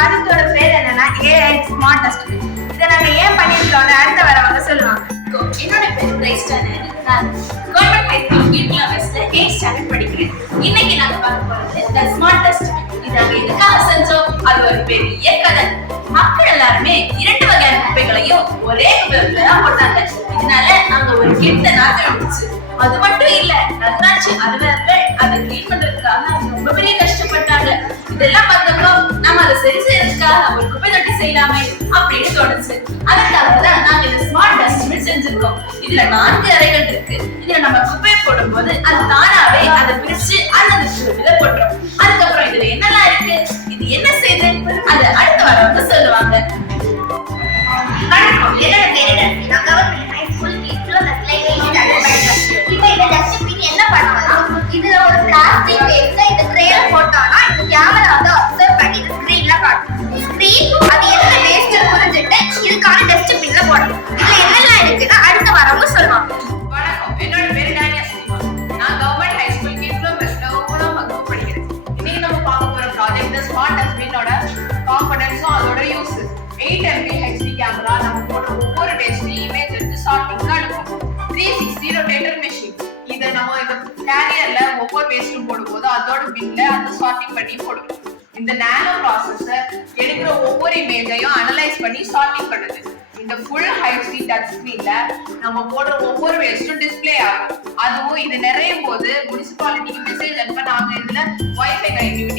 ப்ராஜெக்டோட பேர் என்னன்னா AI smart dustbin. இதை நாங்க ஏன் பண்ணிருக்கோம்னு அடுத்த வரவங்க சொல்லுவாங்க. என்னோட பேர் பிரைஸ்டான நான் கவர்மெண்ட் ஹை ஸ்கூல் கீழ்கிளாஸ்ல 8th ஸ்டாண்டர்ட் படிக்கிறேன். இன்னைக்கு நாங்க பார்க்க போறது தி ஸ்மார்ட் டஸ்ட்பின். இது நாங்க எதுக்காக செஞ்சோம்? அது ஒரு பெரிய கதை. மக்கள் எல்லாருமே 2 வகையான குப்பைகளையும் ஒரே குப்பையில தான் போட்டாங்க. இதனால அங்க ஒரு கெட்ட நாத்தம் இருந்துச்சு. அது மட்டும் இல்ல, நகராட்சி அலுவலர்கள் அதை கிளீன் பண்றதுக்காக ரொம்ப பெரிய கஷ்டப்பட்டாங்க. இதெல்லாம் பார்த்தப்போ நம்ம அதை சரி செய்யறதுக்காக ஒரு குப்பை தொட்டி செய்யலாமே அப்படின்னு தோணுச்சு. அதுக்காக தான் நாங்க இந்த ஸ்மார்ட் டஸ்ட்பின் செஞ்சிருக்கோம். இதுல 4 அறைகள் இருக்கு. இதுல நம்ம குப்பையை போடும்போது அது தானாவே அதை பிரிச்சு அந்த போட்டுரும். அதுக்கப்புறம் இதுல என்னெல்லாம் இருக்கு, இது என்ன செய்யுது, அது அடுத்த வரவங்க சொல்லுவாங்க. வணக்கம், என்னோட பேரு ரஷ்மி. நான் கவர்மெண்ட் ஹை ஸ்கூல் கீழ்கிளாஸ்ல 8th ஸ்டாண்டர்ட் படிக்கிறேன். இப்போ இந்த டஸ்ட்பின் என்ன பண்ணுவோம்னா, இதுல ஒரு பிளாஸ்டிக் வேஸ்ட்ல இந்த ட்ரேல போட்டோம்னா இந்த கேமரா வந்து அப்சர்வ் பண்ணி இந்த ஸ்கிரீன்ல காட்டும். ஸ்கிரீன் அது என்ன வேஸ்ட் புரிஞ்சுட்டு இதுக்கான டஸ்ட்பின்ல போடணும். இதுல என்னெல்லாம் இருக்குன்னா அடுத்த வரவங்க சொல்லுவாங்க. வணக்கம், என்னோட பேரு டானியா சினிமா. நான் கவர்மெண்ட் ஹை ஸ்கூல் கீழ்கிளாஸ்ல 9ஆம் வகுப்பு படிக்கிறேன். இன்னைக்கு நம்ம பார்க்க போற ப்ராஜெக்ட் ஸ்மார்ட் டஸ்ட்பினோட காம்பனன்ட்ஸும் அதோட யூஸ். 8 MP HD கேமரா நம்ம போடுற ஒவ்வொரு வேஸ்ட்டையும் இமேஜ் எடுத்து சார்ட்டிங்க்கு அனுப்பும். 360 ரொட்டேட்டர் மெஷின். இதை நம்ம இந்த கேரியர்ல ஒவ்வொரு வேஸ்ட்டும் போடும்போது அதோட பின்ல அதை சார்ட்டிங் பண்ணி போடுவோம். இந்த நானோ ப்ராசஸர் எடுக்கிற ஒவ்வொரு இமேஜையும் அனலைஸ் பண்ணி சார்ட்டிங் பண்ணுது. இந்த ஃபுல் HD டச் ஸ்கிரீன்ல நம்ம போடுற ஒவ்வொரு வேஸ்ட்டும் டிஸ்ப்ளே ஆகும். அதுவும் இது நிறையும் போது முனிசிபாலிட்டிக்கு மெசேஜ் அனுப்ப நாங்க இதுல வைஃபை கனெக்டிவிட்டி